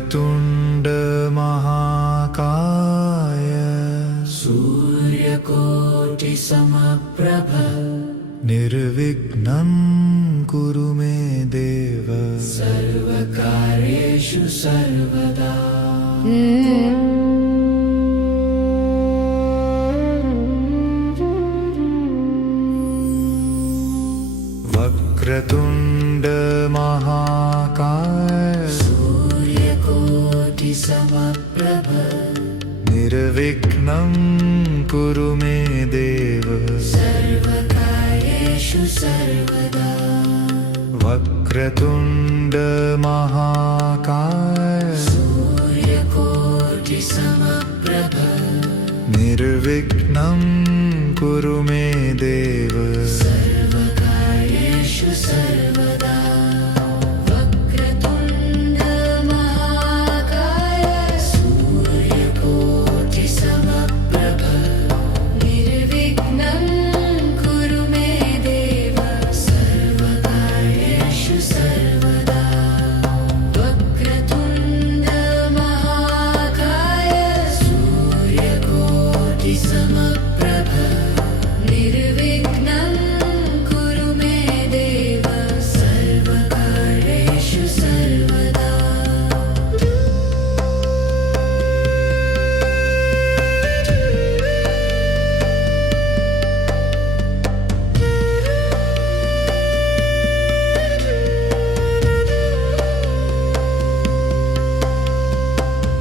वक्रतुण्ड महाकाय सूर्यकोटि समप्रभ निर्विघ्नं कुरु मे देव सर्वकार्येषु सर्वदा। वक्रतुण्ड महाकाय सूर्यकोटि समप्रभ निर्विघ्नं कुरु मे देव सर्वकार्येषु सर्वदा। वक्रतुण्ड महाकाय सूर्यकोटि समप्रभ निर्विघ्नं कुरु मे देव सर्वकार्येषु सर्वदा। वक्रतुण्ड महाकाय सूर्यकोटि समप्रभ निर्विघ्नं कुरु मे देव सर्वकार्येषु सर्वदा। वक्रतुण्ड महाकाय सूर्यकोटि समप्रभ निर्विघ्नं कुरु मे देव सर्वकार्येषु सर्वदा।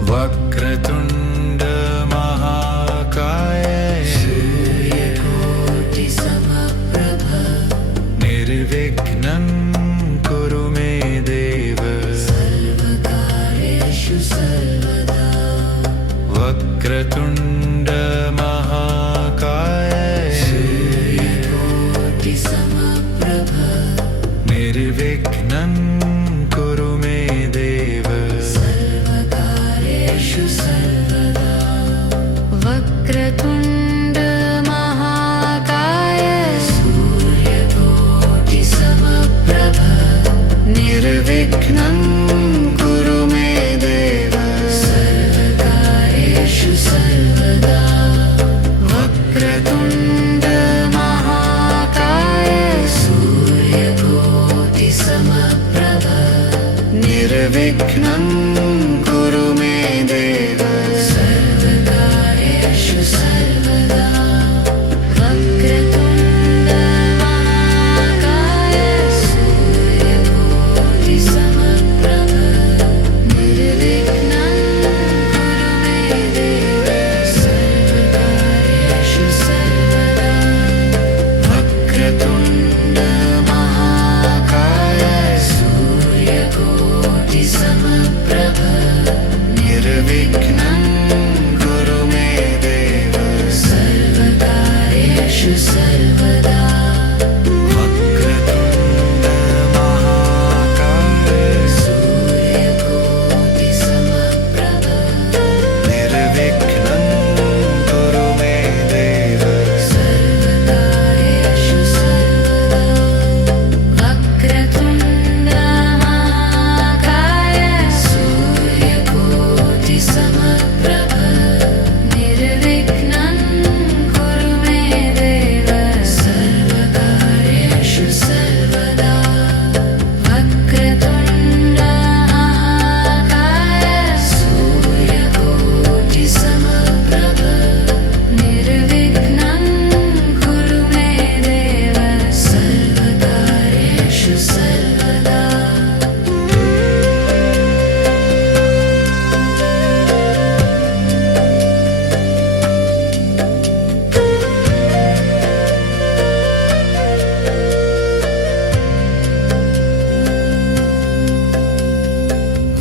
वक्रतुण्ड महाकाय सूर्यकोटि समप्रभ निर्विघ्नं कुरु मे देव सर्वकार्येषु सर्वदा। वक्रतुण्ड महाकाय सूर्यकोटि समप्रभ निर्विघ्नं कुरु मे देव सर्वकार्येषु सर्वदा। वक्रतुण्ड महाकाय सूर्यकोटि समप्रभ निर्विघ्नं कुरु मे देव सर्वकार्येषु सर्वदा। वक्रतुण्ड महाकाय सूर्यकोटि समप्रभ निर्विघ्नं कुरु मे देव सर्वकार्येषु सर्वदा। वक्रतुण्ड महाकाय सूर्यकोटि समप्रभ निर्विघ्नं कुरु मे देव सर्वकार्येषु सर्वदा। वक्रतुण्ड महाकाय सूर्यकोटि समप्रभ निर्विघ्नं कुरु मे देव सर्वकार्येषु सर्वदा। वक्रतुण्ड महाकाय सूर्यकोटि समप्रभ निर्विघ्नं कुरु मे देव सर्वकार्येषु सर्वदा। वक्रतुण्ड महाकाय सूर्यकोटि समप्रभ निर्विघ्नं कुरु मे देव सर्वकार्येषु सर्वदा। वक्रतुण्ड महाकाय सूर्यकोटि समप्रभ निर्विघ्नं कुरु मे देव सर्वकार्येषु सर्वदा।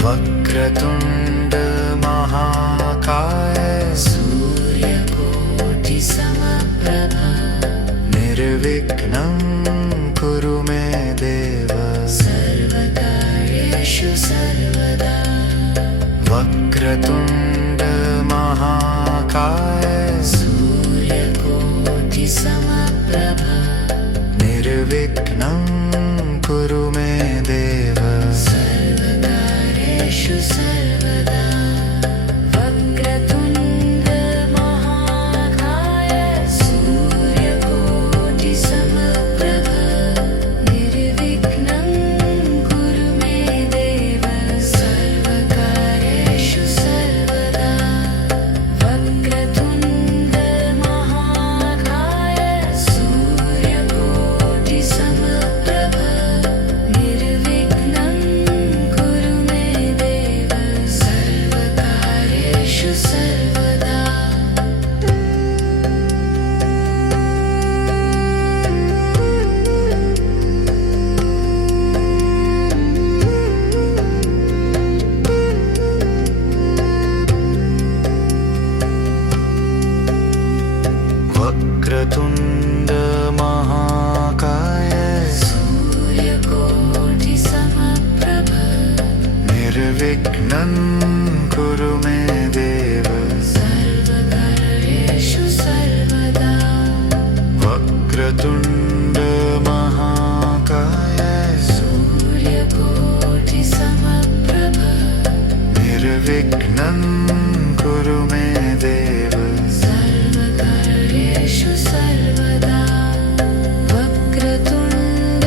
वक्रतुण्ड महाकाय सूर्यकोटि समप्रभ निर्विघ्नं कुरु मे देव सर्वकार्येषु सर्वदा। वक्रतुण्ड महाकाय सूर्यकोटि समप्रभ निर्विघ्नं कुरु मे देव सर्वकार्येषु सर्वदा। वक्रतुण्ड महाकाय सूर्यकोटि समप्रभ निर्विघ्नं कुरु मे देव सर्वकार्येषु सर्वदा वक्रतुण्ड महाकाय सूर्यकोटि समप्रभ निर्विघ्नं कुरु मे देव सर्वकार्येषु सर्वदा वक्रतुण्ड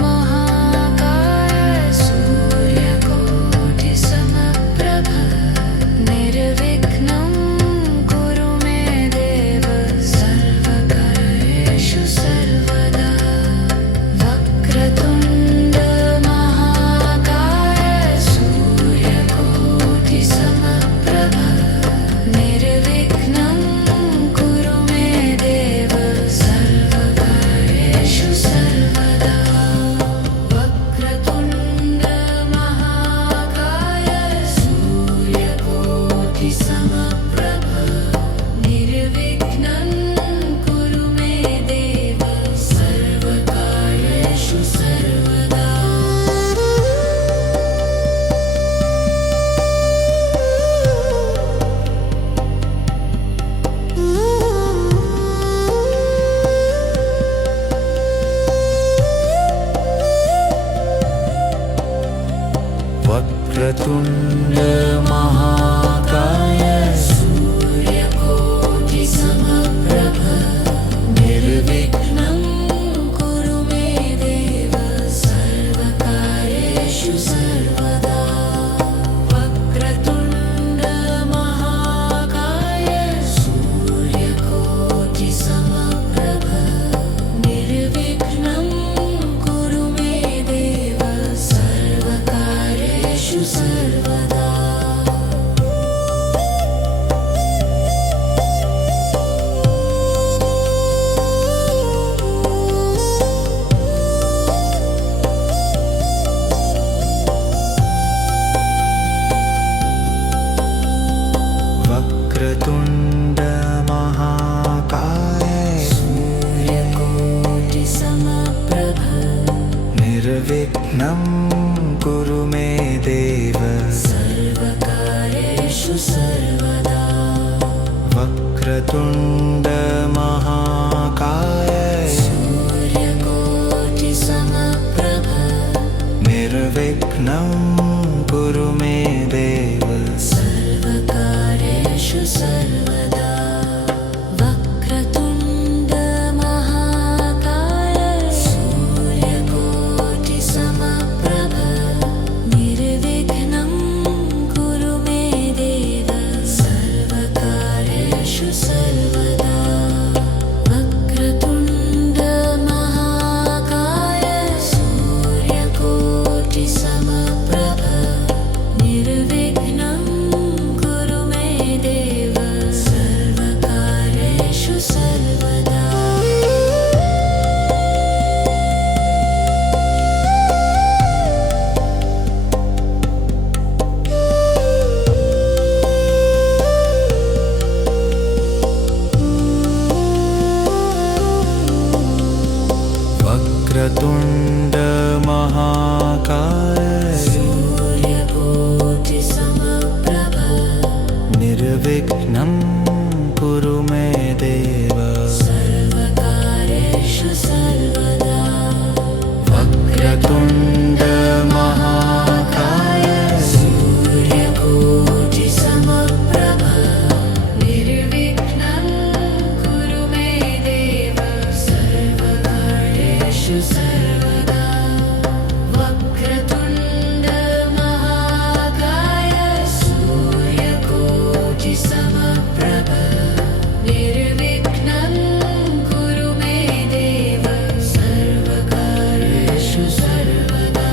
महाकाय सूर्यकोटि समप्रभ निर्विघ्नं कुरु मे देव सर्वकार्येषु सर्वदा वक्रतुण्ड महाकाय सूर्यकोटि समप्रभ निर्विघ्नं कुरु मे देव सर्वकार्येषु सर्वदा वक्रतुण्ड महाकाय सूर्यकोटि समप्रभ निर्विघ्नं कुरु मे देव सर्वकार्येषु सर्वदा वक्रतुण्ड महाकाय सूर्यकोटि समप्रभ निर्विघ्नं कुरु मे देव सर्वकार्येषु सर्वदा वक्रतुण्ड महाकाय सूर्यकोटि समप्रभ निर्विघ्नं कुरु मे देव सर्वकार्येषु सर्वदा वक्रतुण्ड महाकाय सूर्यकोटि समप्रभ निर्विघ्नं कुरु मे देव सर्वकार्येषु सर्वदा वक्रतुण्ड महाकाय सूर्यकोटि समप्रभ निर्विघ्नं कुरु मे देव सर्वकार्येषु सर्वदा वक्रतुण्ड महाकाय सूर्यकोटि समप्रभ निर्विघ्नं कुरु मे देव सर्वकार्येषु सर्वदा वक्रतुण्ड महाकाय सूर्यकोटि समप्रभ निर्विघ्नं कुरु मे देव सर्वकार्येषु सर्वदा वक्रतुण्ड महाकाय सूर्यकोटि समप्रभ निर्विघ्नं कुरु मे देव सर्वकार्येषु सर्वदा वक्रतुण्ड महाकाय सूर्यकोटि समप्रभ निर्विघ्नं कुरु मे देव सर्वकार्येषु सर्वदा वक्रतुण्ड महाकाय सूर्यकोटि समप्रभ निर्विघ्नं कुरु मे देव सर्वकार्येषु सर्वदा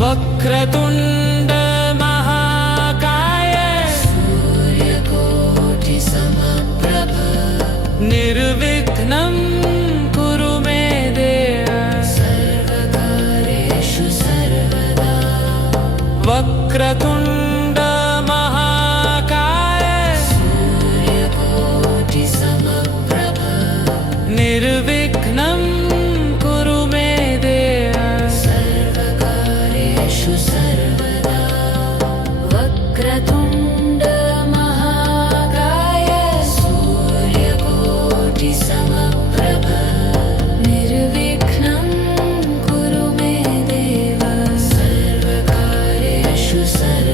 वक्रतुण्ड महाकाय सूर्यकोटि समप्रभ निर्विघ्नं कुरु मे देव सर्वकार्येषु सर्वदा वक्रतुण्ड महाकाय सूर्यकोटिसमप्रभ निर्विघ्नं कुरु मे देव सर्वकार्येषु सर्वदा वक्रतुण्ड महाकाय सूर्यकोटिसमप्रभ निर्विघ्नं कुरु मे देव सर्वकार्येषु सर्वदा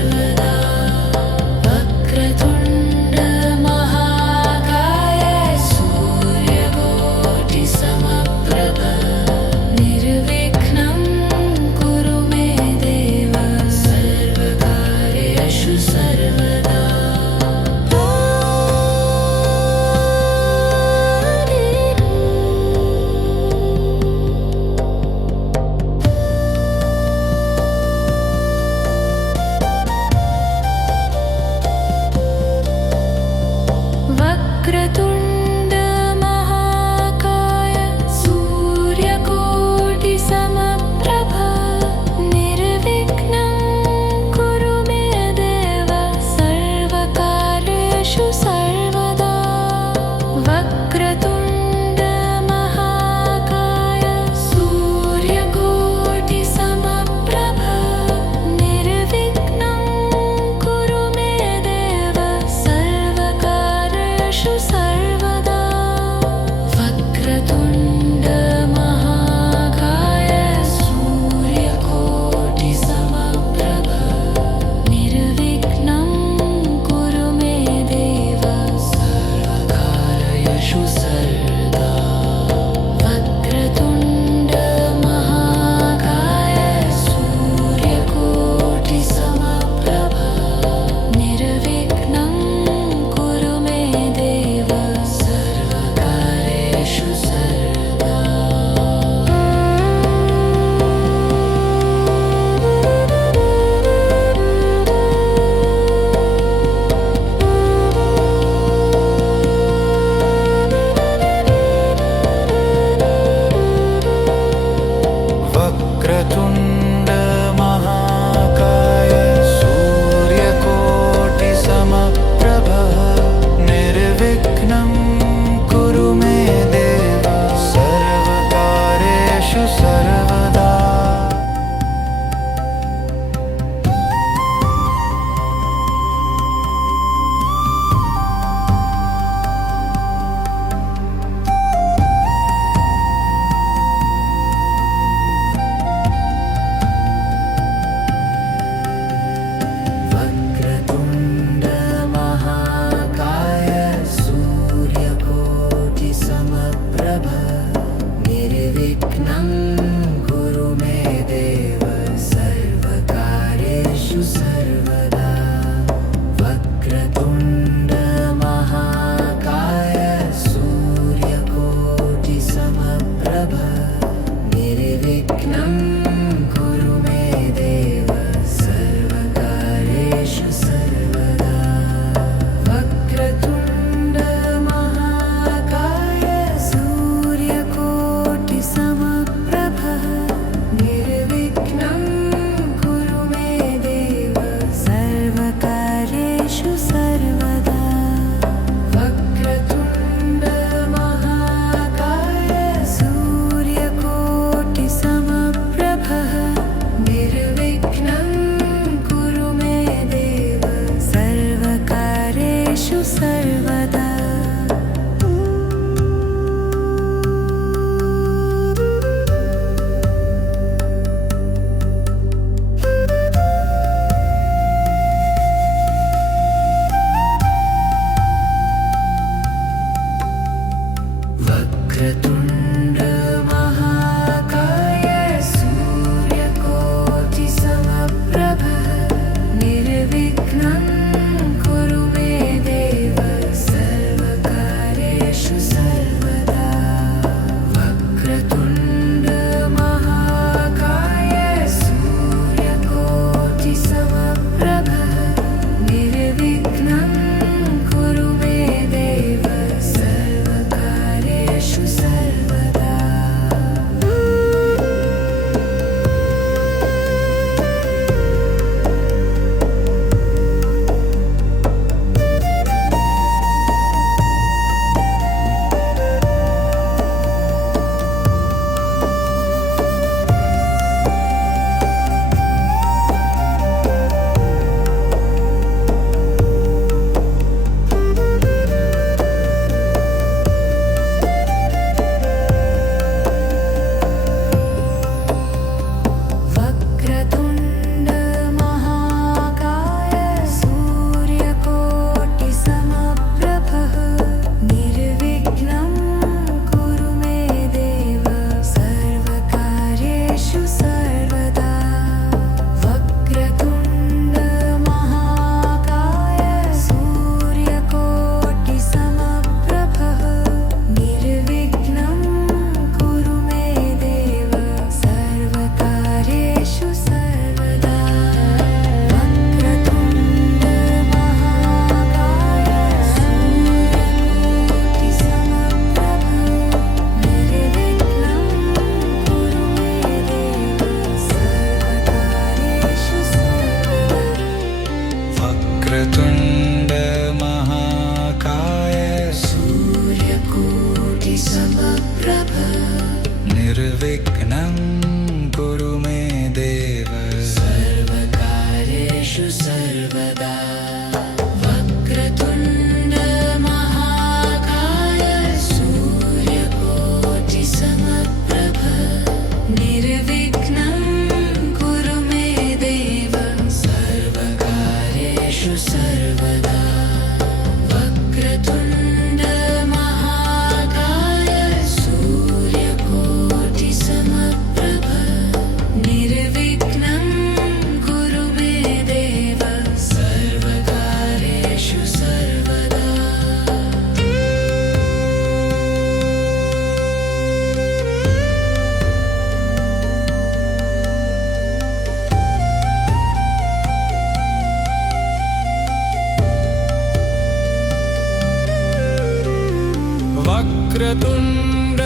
वक्रतुण्ड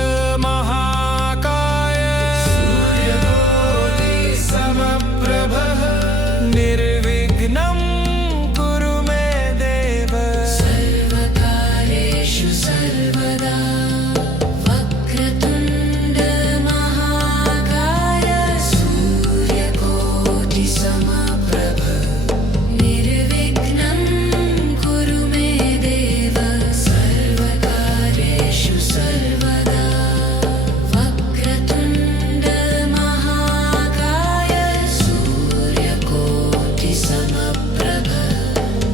महाकाय सूर्यकोटि समप्रभः निर्विघ्नं कुरु मे देव सर्वकार्येषु सर्वदा वक्रतुण्ड महाकाय सूर्यकोटि समप्रभ निर्विघ्नं कुरु मे देव सर्वकार्येषु सर्वदा वक्रतुण्ड महाकाय सूर्यकोटि समप्रभ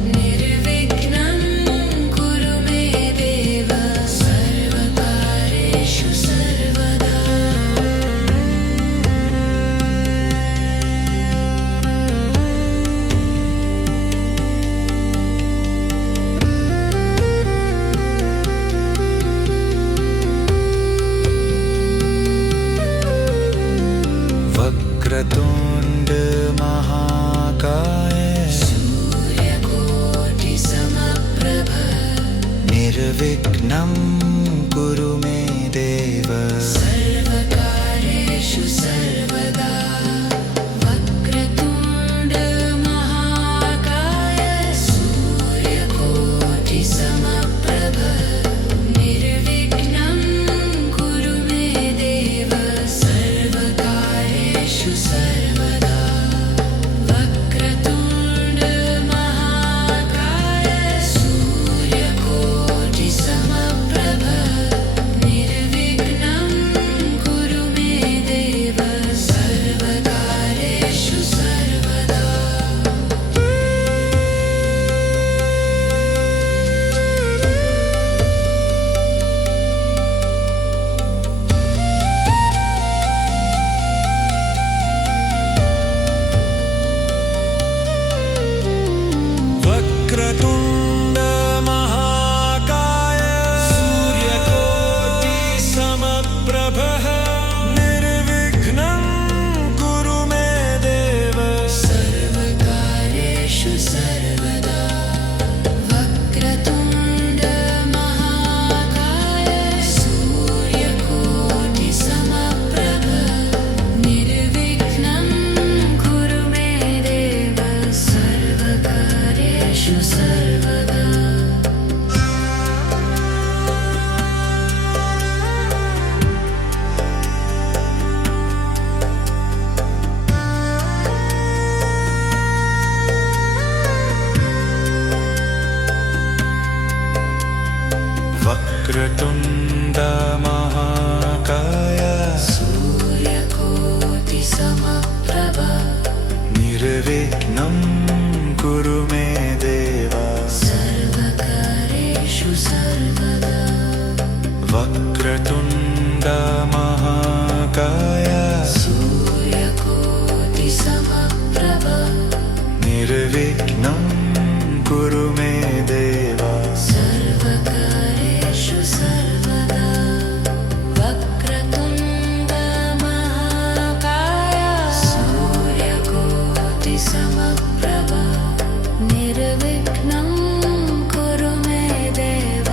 निर्विघ्नं कुरु मे देव सर्वकार्येषु सर्वदा वक्रतुण्ड महाकाय सूर्यकोटि समप्रभ निर्विघ्नं कुरु मे देव सर्वकार्येषु सर्वदा वक्रतुण्ड महाकाय सूर्यकोटि समप्रभ निर्विघ्नं कुरु मे देव सर्वकार्येषु सर्वदा वक्रतुण्ड महाकाय सूर्यकोटि समप्रभ निर्विघ्नं कुरु मे देव सर्वकार्येषु सर्वदा वक्रतुण्ड महाकाय सूर्यकोटि समप्रभः निर्विघ्नं कुरु मे देव सर्वकार्येषु सर्वदा वक्रतुण्ड महाकाय सूर्यकोटि समप्रभ निर्विघ्नं कुरु मे देव सर्वकार्येषु सर्वदा वक्रतुण्ड महाकाय सूर्यकोटि समप्रभ निर्विघ्नं कुरु मे देव सर्वकार्येषु सर्वदा वक्रतुण्ड महाकाय सूर्यकोटि समप्रभ निर्विघ्नं कुरु मे देव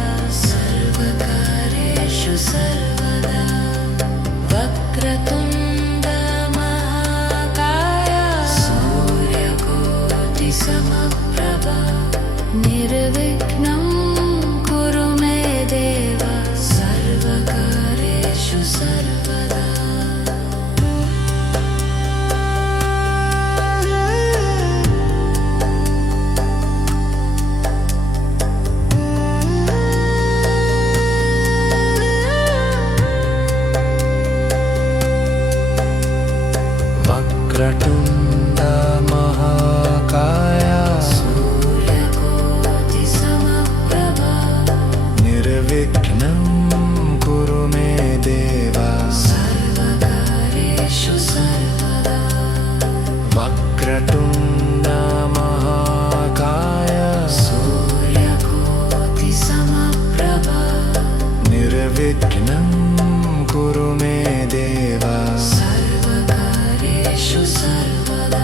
सर्वकार्येषु सर्वदा वक्रतुण्ड महाकाय सूर्यकोटि समप्रभ निर्विघ्नं कुरु मे देव सर्वकार्येषु सर्वदा वक्रतुण्ड महाकाय सूर्यकोटि समप्रभ निर्विघ्नं कुरु मे देव सर्वकार्येषु सर्वदा वक्रतुण्ड महाकाय सूर्यकोटि समप्रभ निर्विघ्नं कुरु मे देव सर्वकार्येषु सर्वदा वक्रतुण्ड महाकाय सूर्यकोटि समप्रभ निर्विघ्नं कुरु मे देव सर्वकार्येषु सर्वदा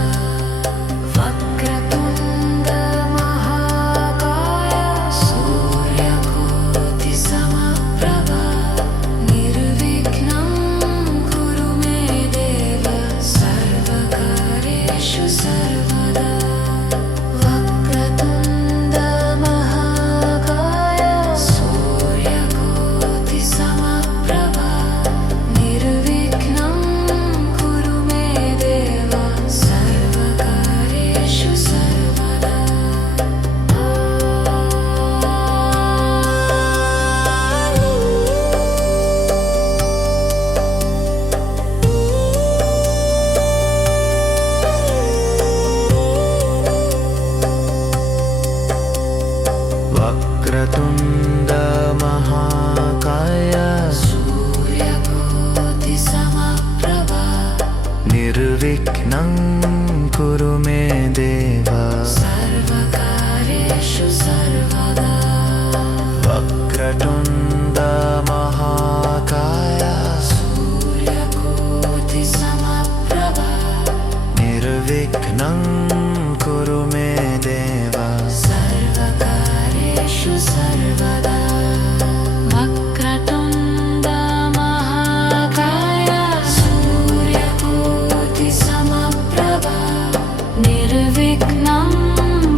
वक्रतुण्ड महाकाय सूर्यकोटि समप्रभ వక్రతుండ మహాకాయ सूर्यकोटि समप्रभा నిర్విఘ్నం కురు మే దేవ सर्वकार्येषु सर्वदा వక్రతుండ మహాకాయ सूर्यकोटि समप्रभा నిర్విఘ్నం కురు మే దేవ सर्वकार्येषु सर्वदा वक्रतुण्ड महाकाय सूर्यकोटि समप्रभा निर्विघ्नं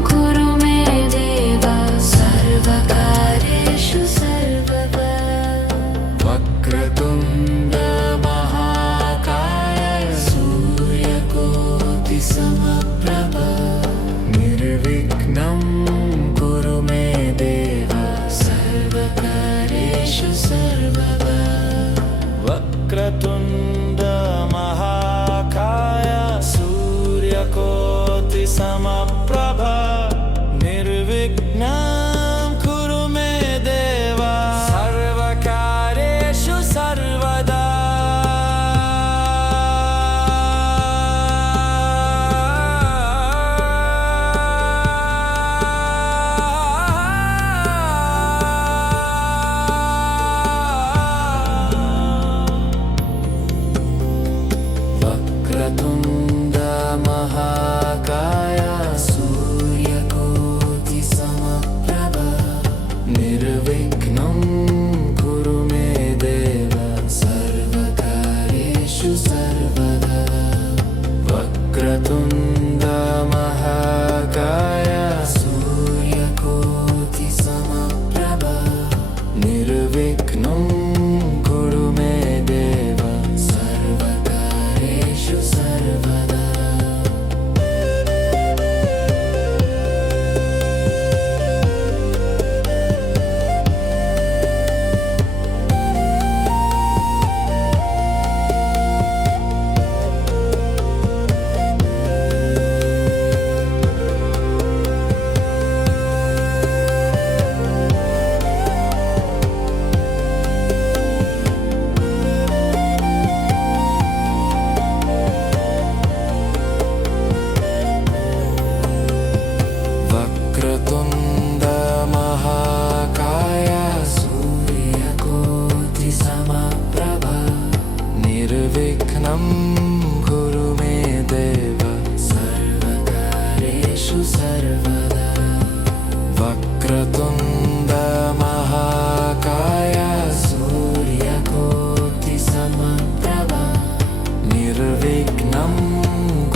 कुरु मे देव सर्वकार्येषु सर्वदा వక్రతుండ మహాకాయ सूर्यकोटि समप्रभा నిర్విఘ్నం కురు మే దేవ सर्वकार्येषु सर्वदा వక్రతుండ మహాకాయ సూర్యకోటి సమప్రభ నిర్విఘ్నం కురు మే దేవ సర్వకార్యేషు సర్వదా వక్రతుండ మహాకాయ सूर्यकोटि समप्रभा నిర్విఘ్నం కురు మే దేవ सर्वकार्येषु सर्वदा వక్రతుండ మహాకాయ सूर्यकोटि समप्रभा నిర్విఘ్నం కురు మే దేవ सर्वकार्येषु सर्वदा వక్రతుండ మహాకాయ सूर्यकोटि समप्रभा నిర్విఘ్నం కురు మే దేవ सर्वकार्येषु सर्वदा వక్రతుండ మహాకాయ सूर्यकोटि समप्रभा నిర్విఘ్నం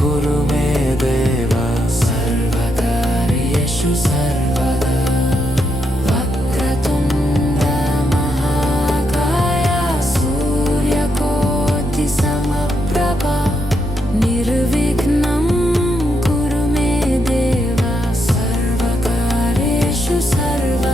కురు మే దేవ सर्वकार्येषु सर्वदा वक्रतुण्ड महाकाय सूर्यकोटि समप्रभा निर्विघ्नं कुरु मे देव सर्वकार्येषु सर्वदा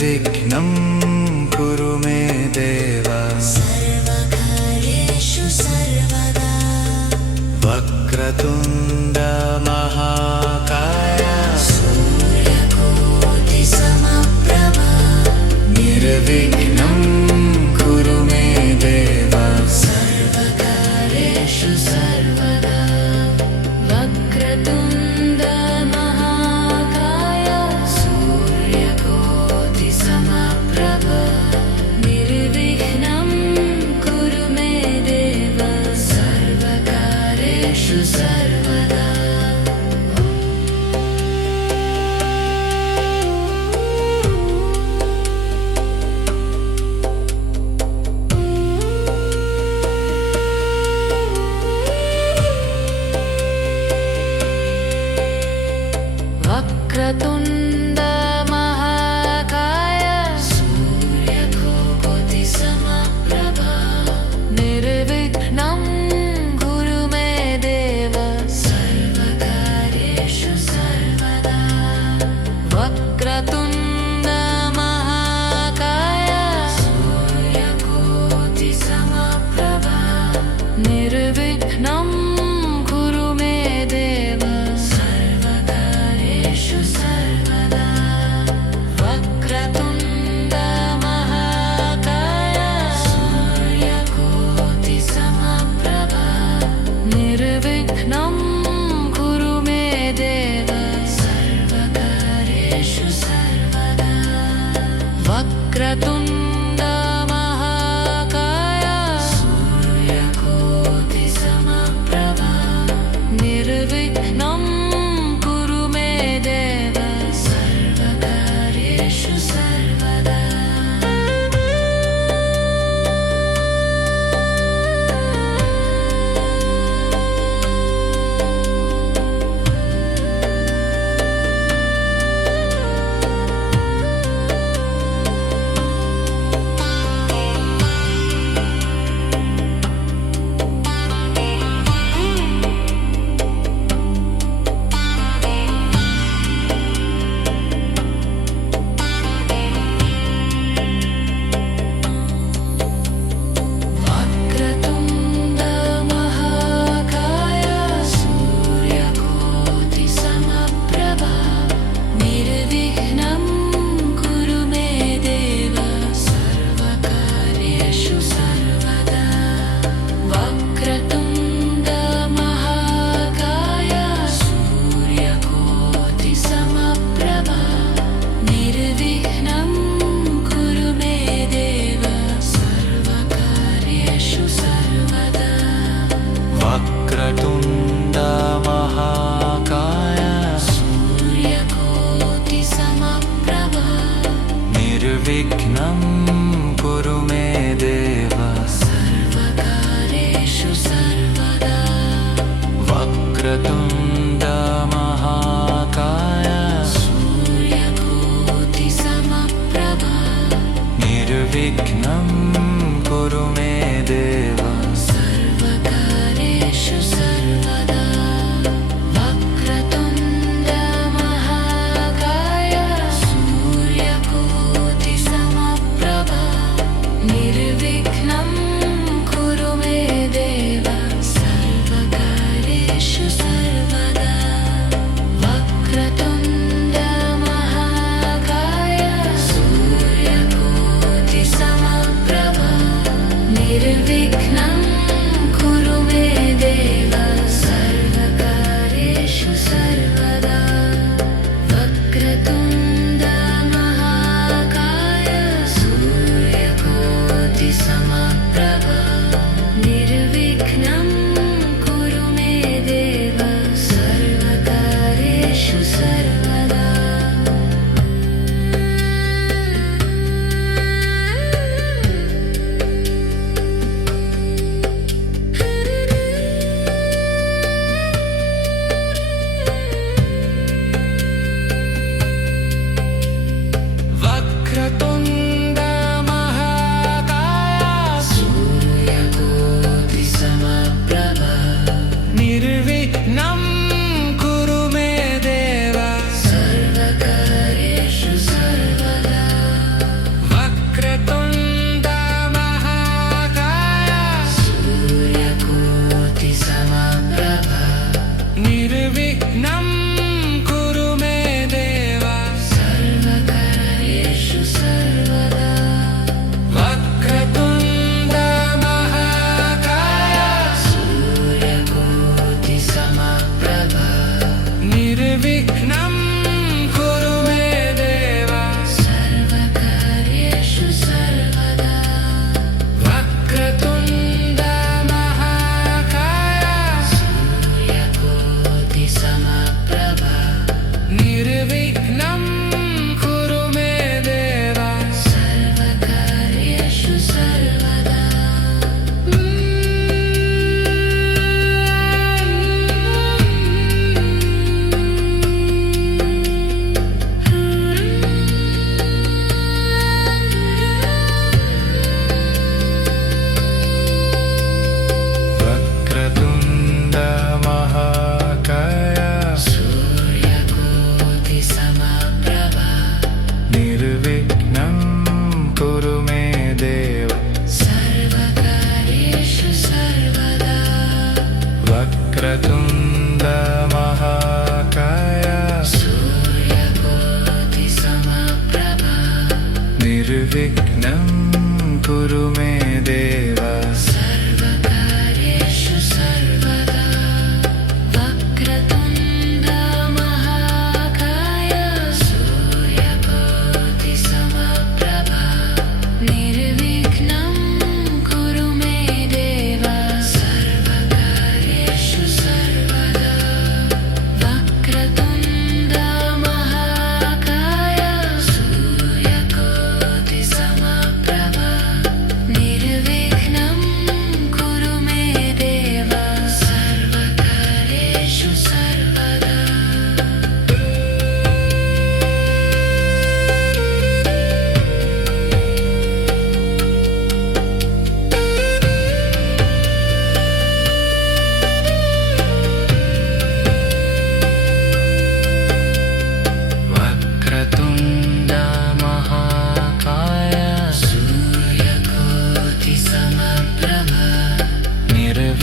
निर्विघ्नं कुरु मे देव सर्वकार्येषु सर्वदा वक्रतुण्ड महाकाय सूर्यकोटिसमप्रभा निर्विघ्नं कुरु मे देव सर्वकार्येषु सर्वदा वक्रतुण्ड महाकाय सूर्यकोटिसमप्रभा निर्विघ्नं कुरु मे देव सर्वकार्येषु सर्वदा वक्रतुण्ड महाकाय सूर्यकोटिसमप्रभा निर्विघ्नं कुरु मे देव सर्वकार्येषु सर्वदा वक्रतुण्ड महाकाय सूर्यकोटिसमप्रभा निर्विघ्नं कुरु मे देव सर्वकार्येषु सर्वदा वक्रतुण्ड महाकाय सूर्यकोटिसमप्रभा निर्विघ्नं कुरु मे देव सर्वकार्येषु सर्वदा वक्रतुण्ड महाकाय सूर्यकोटिसमप्रभा निर्विघ्नं कुरु मे देव सर्वकार्येषु सर्वदा वक्रतुण्ड महाकाय सूर्यकोटिसमप्रभा निर्विघ्नं कुरु मे देव सर्वकार्येषु सर्वदा वक्रतुण्ड महाकाय सूर्यकोटिसमप्रभा निर्विघ्नं कुरु मे देव सर्वकार्येषु सर्वदा वक्रतुण्ड महाकाय सूर्यकोटिसमप्रभा निर्विघ्नं कुरु मे देव सर्वकार्येषु सर्वदा वक्रतुण्ड महाकाय सूर्यकोटिसमप्रभा निर्विघ्नं कुरु मे देव सर्वकार्येषु सर्वदा वक्रतुण्ड महाकाय सूर्यकोटिसमप्रभा निर्विघ्नं कुरु मे देव सर्वकार्येषु सर्वदा वक्रतुण्ड महाकाय सूर्यकोटिसमप्रभा निर्विघ्नं कुरु मे देव सर्वकार्येषु सर्वदा वक्रतुण्ड महाकाय सूर्यकोटिसमप्रभा निर्विघ्नं कुरु मे देव सर्वकार्येषु सर्वदा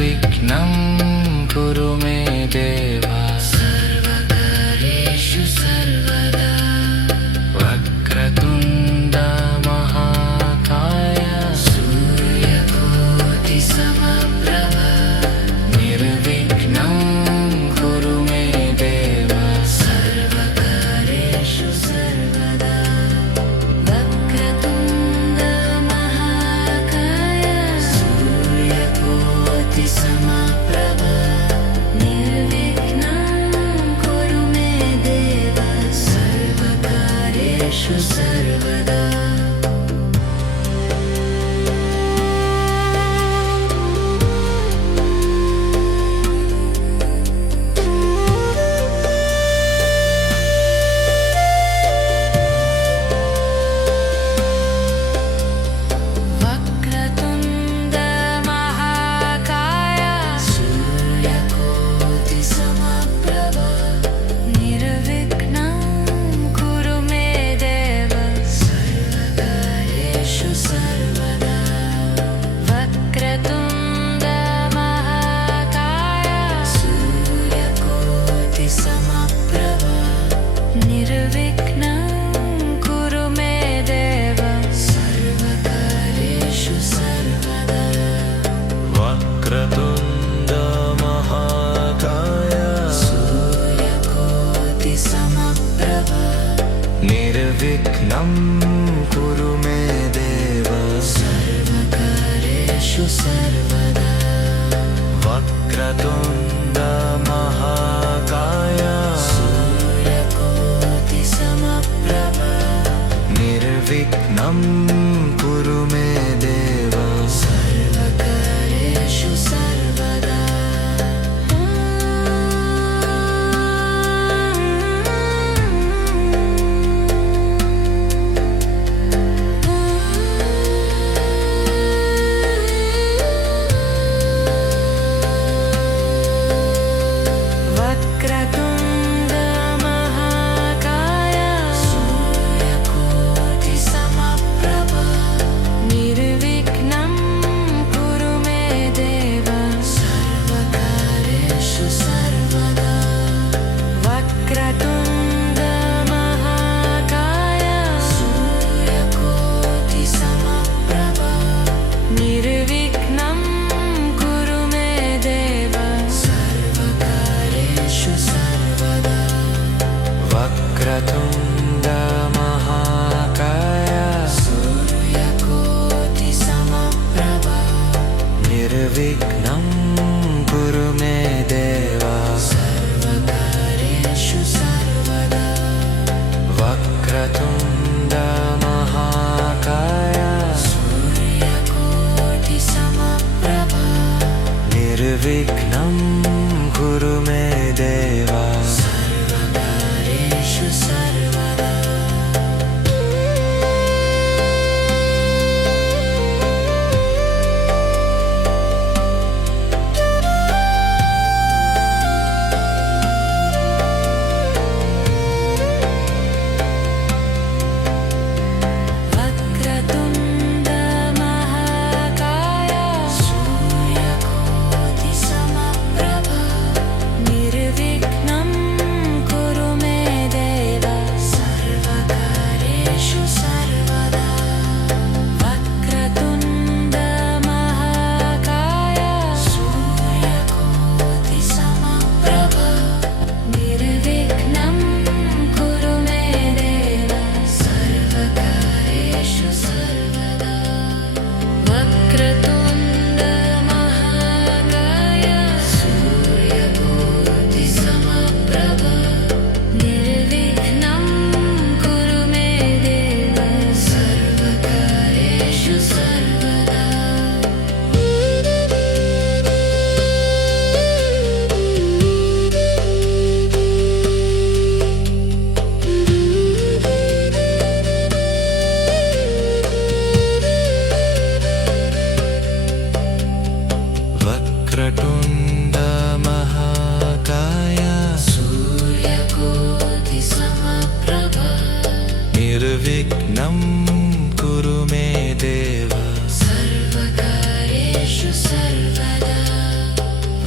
निर्विघ्नं कुरु मे देव सर्वकार्येषु सर्वदा वक्रतुण्ड महाकाय सूर्यकोटिसमप्रभ निर्विघ्नं कुरु मे देव सर्वकार्येषु सर्वदा वक्रतुण्ड महाकाय सूर्यकोटिसमप्रभ निर्विघ्नं कुरु मे देव सर्वकार्येषु सर्वदा वक्रतुण्ड महाकाय सूर्यकोटिसमप्रभ निर्विघ्नं कुरु मे देव सर्वकार्येषु सर्वदा वक्रतुण्ड महाकाय सूर्यकोटिसमप्रभ निर्विघ्नं कुरु मे देव सर्वकार्येषु सर्वदा वक्रतुण्ड महाकाय सूर्यकोटिसमप्रभ निर्विघ्नं कुरु मे देव सर्वकार्येषु सर्वदा वक्रतुण्ड महाकाय सूर्यकोटिसमप्रभ निर्विघ्नं कुरु मे देव सर्वकार्येषु सर्वदा वक्रतुण्ड महाकाय सूर्यकोटिसमप्रभ निर्विघ्नं कुरु मे देव सर्वकार्येषु सर्वदा वक्रतुण्ड महाकाय सूर्यकोटिसमप्रभ निर्विघ्नं कुरु मे देव सर्वकार्येषु सर्वदा वक्रतुण्ड महाकाय सूर्यकोटिसमप्रभ निर्विघ्नं कुरु मे देव सर्वकार्येषु सर्वदा वक्रतुण्ड महाकाय सूर्यकोटिसमप्रभ निर्विघ्नं कुरु मे देव सर्वकार्येषु सर्वदा वक्रतुण्ड महाकाय सूर्यकोटिसमप्रभ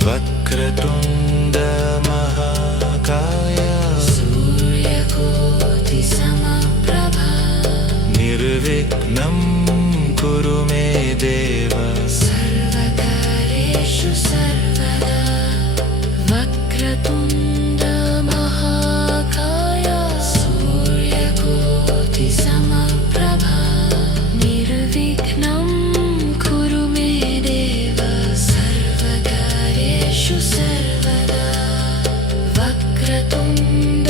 వక్రతుండ మహాకాయ सूर्यकोटि समप्रभा నిర్విఘ్నం కురు మే దేవ सर्वकार्येषु सर्वदा वक्रतुण्ड महाकाय सूर्यकोटि समप्रभा निर्विघ्नं कुरु मे देव सर्वकार्येषु सर्वदा वक्रतुण्ड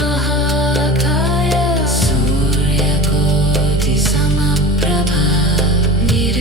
महाकाय सूर्यकोटि समप्रभा निर्विघ्नं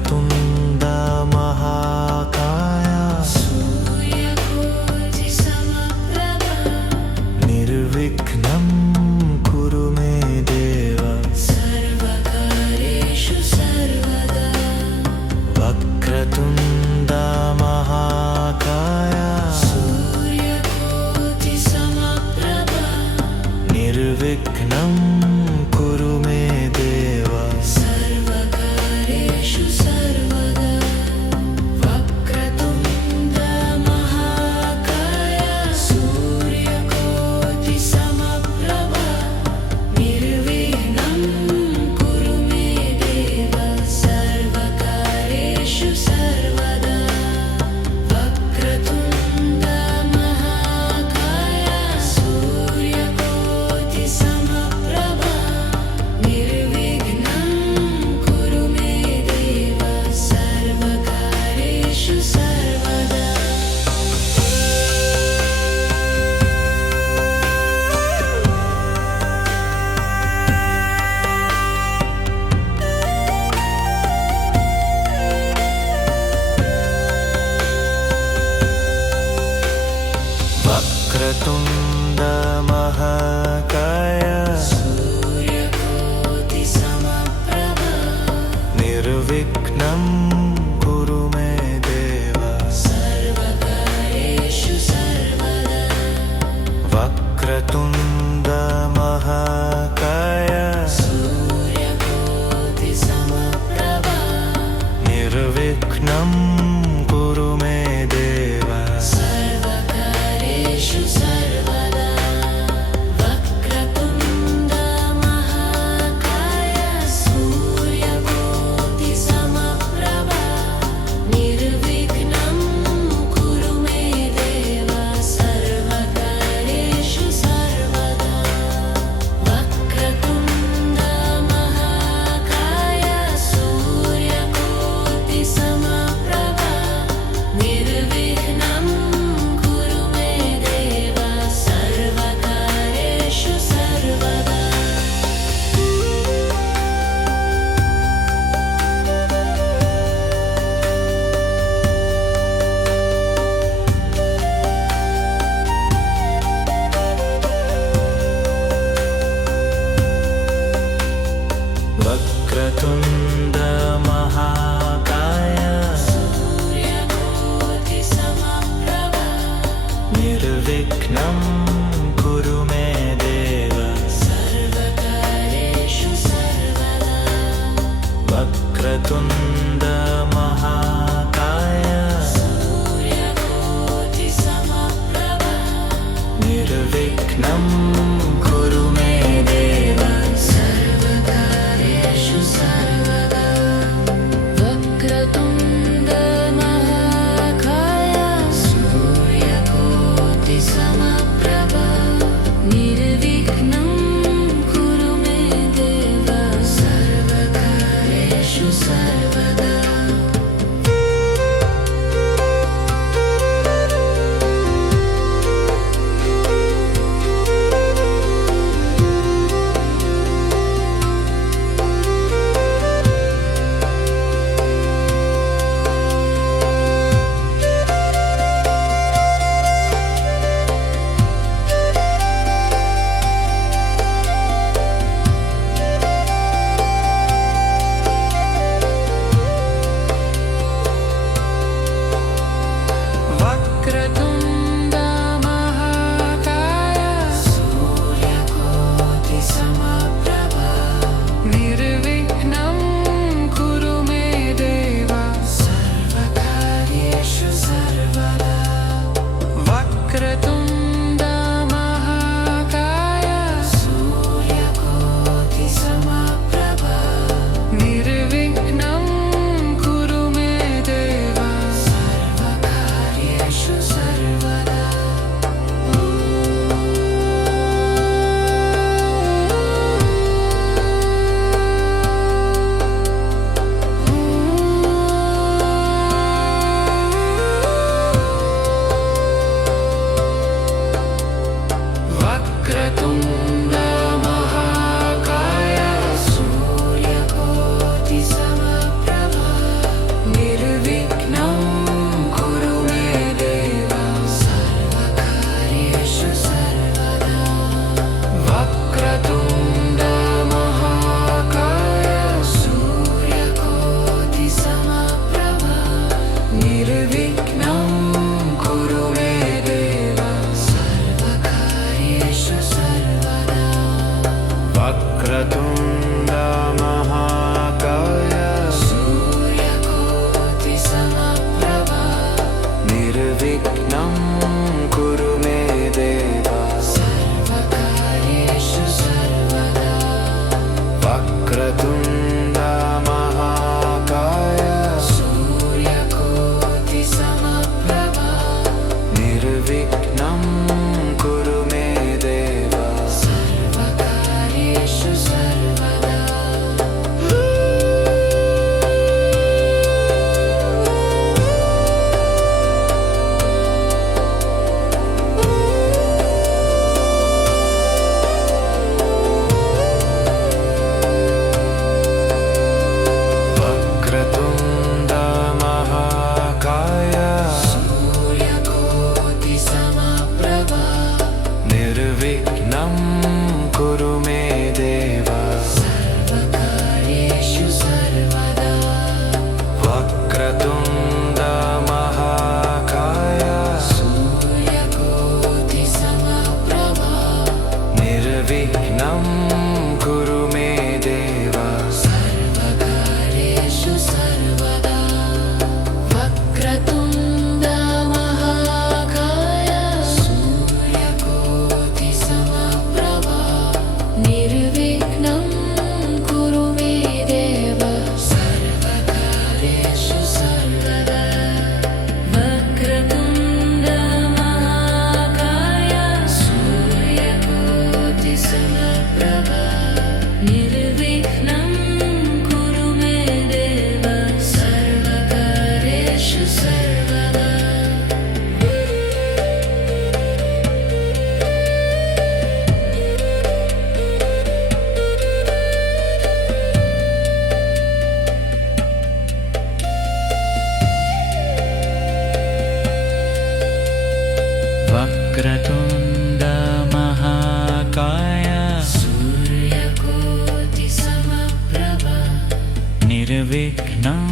వక్రతుండ మహాకాయ सूर्यकोटि समप्रभा నిర్విఘ్నం కురు మే దేవ सर्वकार्येषु सर्वदा వక్రతుండ మహాకాయ सूर्यकोटि समप्रभा నిర్విఘ్నం కురు మే దేవ सर्वकार्येषु सर्वदा वक्रतुण्ड महाकाय सूर्यकोटि समप्रभा निर्विघ्नं कुरु मे देव सर्वकार्येषु सर्वदा वक्रतुण्ड महाकाय सूर्यकोटि समप्रभा निर्विघ्नं कुरु मे देव सर्वकार्येषु सर्वदा వక్రతుండ మహాకాయ सूर्यकोटि समप्रभा నిర్విఘ్నం కురు మే దేవ सर्वकार्येषु सर्वदा వక్రతుండ మహాకాయ सूर्यकोटि समप्रभा నిర్విఘ్నం కురు మే దేవ सर्वकार्येषु सर्वदा वक्रतुण्ड महाकाय सूर्यकोटि समप्रभा निर्विघ्नं कुरु मे देव सर्वकार्येषु सर्वदा वक्रतुण्ड महाकाय सूर्यकोटि समप्रभा निर्विघ्नं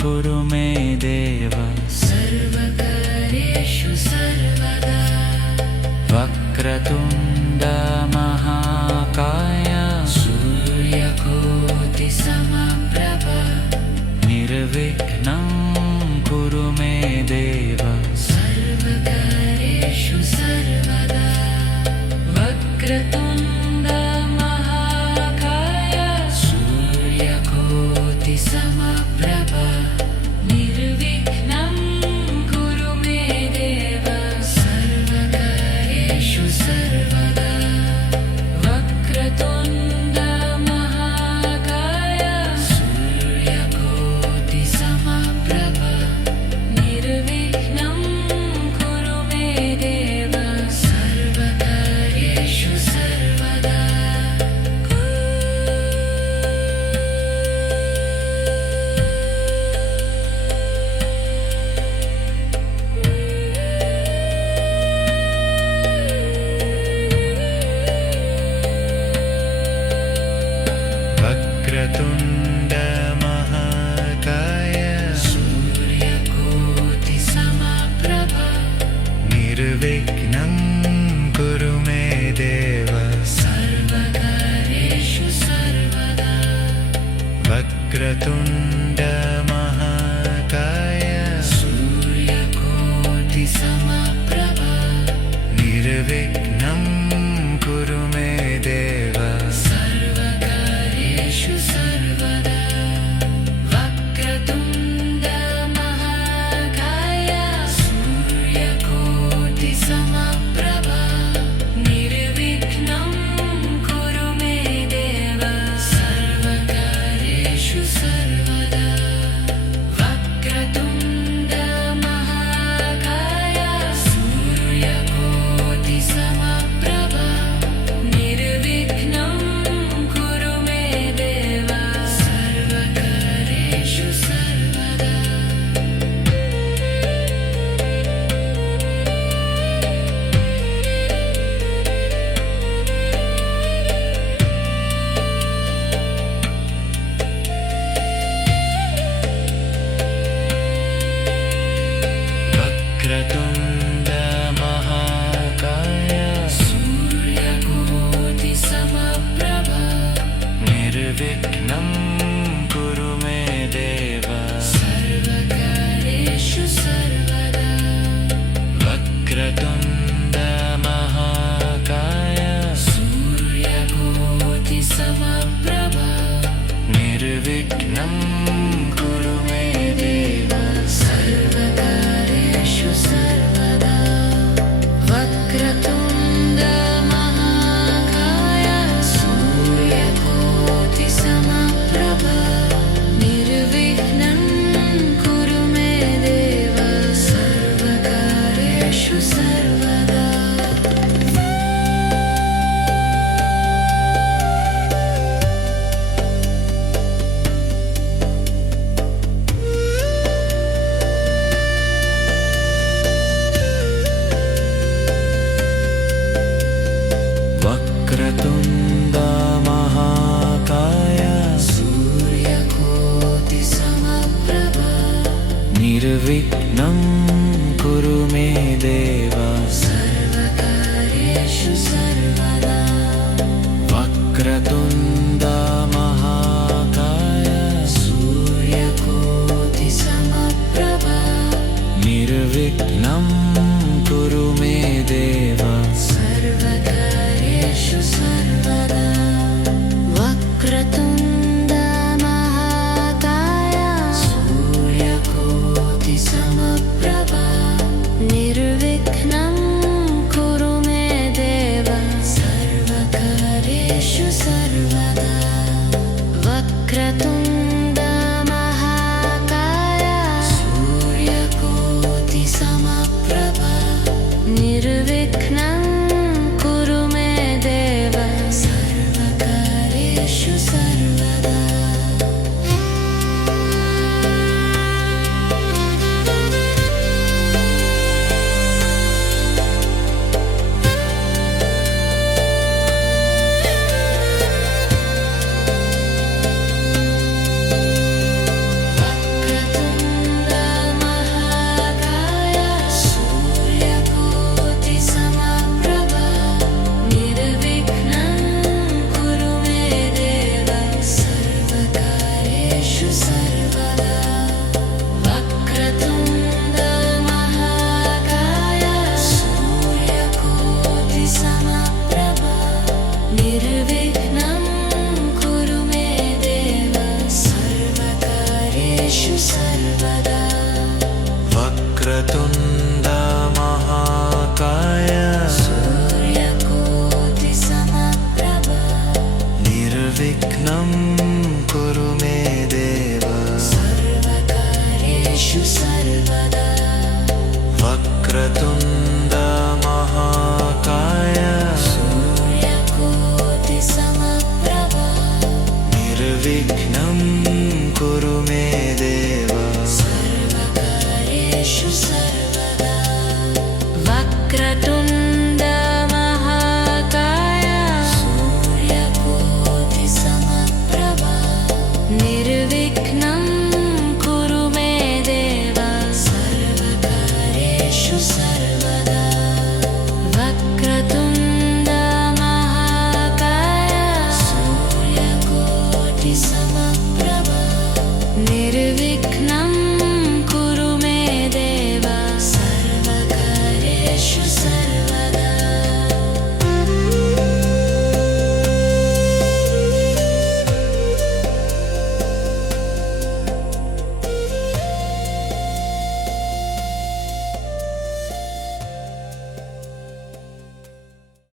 कुरु मे देव सर्वकार्येषु सर्वदा वक्रतुण्ड महाकाय सूर्यकोटिसमप्रभा निर्विघ्नं कुरु मे देव सर्वकार्येषु सर्वदा वक्रतुण्ड महाकाय सूर्यकोटिसमप्रभा निर्विघ्नं कुरु मे देव सर्वकार्येषु सर्वदा वक्रतुण्ड महाकाय सूर्यकोटिसमप्रभा निर्विघ्नं कुरु मे देव सर्वकार्येषु सर्वदा वक्रतुण्ड महाकाय सूर्यकोटिसमप्रभा निर्विघ्नं कुरु मे देव सर्वकार्येषु सर्वदा वक्रतुण्ड महाकाय सूर्यकोटिसमप्रभा निर्विघ्नं कुरु मे देव सर्वकार्येषु सर्वदा वक्रतुण्ड महाकाय सूर्यकोटिसमप्रभा निर्विघ्नं कुरु मे देव सर्वकार्येषु सर्वदा वक्रतुण्ड महाकाय सूर्यकोटिसमप्रभा निर्विघ्नं कुरु मे देव सर्वकार्येषु सर्वदा वक्रतुण्ड महाकाय सूर्यकोटिसमप्रभा निर्विघ्नं कुरु मे देव सर्वकार्येषु सर्वदा वक्रतुण्ड महाकाय सूर्यकोटिसमप्रभा निर्विघ्नं कुरु मे देव सर्वकार्येषु सर्वदा वक्रतुण्ड महाकाय सूर्यकोटिसमप्रभा निर्विघ्नं कुरु मे देव सर्वकार्येषु सर्वदा वक्रतुण्ड महाकाय सूर्यकोटिसमप्रभा निर्विघ्नं कुरु मे देव सर्वकार्येषु सर्वदा वक्रतुण्ड महाकाय सूर्यकोटिसमप्रभा निर्विघ्नं कुरु मे देव सर्वकार्येषु सर्वदा वक्रतुण्ड महाकाय सूर्यकोटिसमप्रभा निर्विघ्नं कुरु मे देव सर्वकार्येषु सर्वदा सर्वकार्येषु सर्वदा वक्रतुण्ड महाकाय सूर्यकोटिसमप्रभा निर्विघ्नं कुरु मे देव सर्वकार्येषु सर्वदा वक्रतुण्ड महाकाय सूर्यकोटिसमप्रभा निर्विघ्नं कुरु मे देव सर्वकार्येषु सर्वदा वक्रतुण्ड महाकाय सूर्यकोटिसमप्रभा निर्विघ्नं कुरु मे देव सर्वकार्येषु सर्वदा वक्रतुण्ड महाकाय सूर्यकोटिसमप्रभा निर्विघ्नं